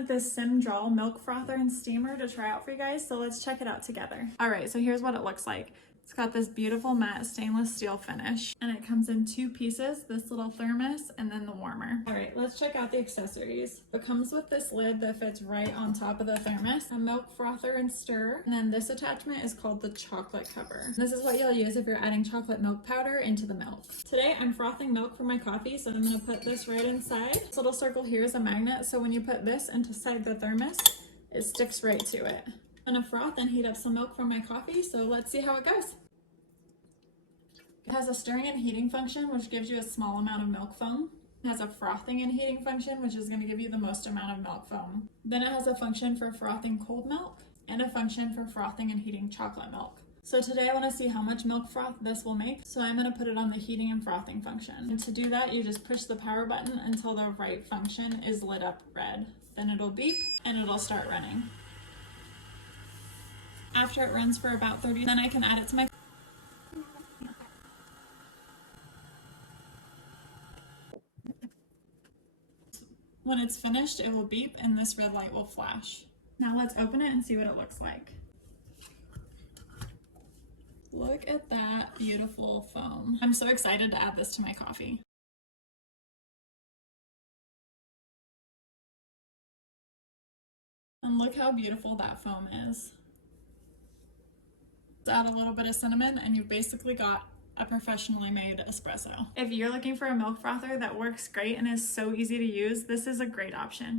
sent this Symdral Milk Frother and Steamer to try out for you guys, so let's check it out together. All right, so here's what it looks like. It's got this beautiful matte stainless steel finish, and it comes in 2 pieces, this little thermos and then the warmer. All right, let's check out the accessories. It comes with this lid that fits right on top of the thermos, a milk frother and stir, and then this attachment is called the chocolate cover. This is what you'll use if you're adding chocolate milk powder into the milk. Today I'm frothing milk for my coffee, so I'm gonna put this right inside. This little circle here is a magnet, so when you put this inside the thermos, it sticks right to it. I'm gonna froth and heat up some milk from my coffee, so let's see how it goes. It has a stirring and heating function, which gives you a small amount of milk foam. It has a frothing and heating function, which is going to give you the most amount of milk foam. Then it has a function for frothing cold milk and a function for frothing and heating chocolate milk. So today I want to see how much milk froth this will make, so I'm going to put it on the heating and frothing function. And to do that, you just push the power button until the right function is lit up red. Then it'll beep and it'll start running. After it runs for about 30, then I can add it to my When it's finished, it will beep and this red light will flash. Now let's open it and see what it looks like. Look at that beautiful foam. I'm so excited to add this to my coffee. And look how beautiful that foam is. Let's add a little bit of cinnamon and you've basically got a professionally made espresso. If you're looking for a milk frother that works great and is so easy to use, this is a great option.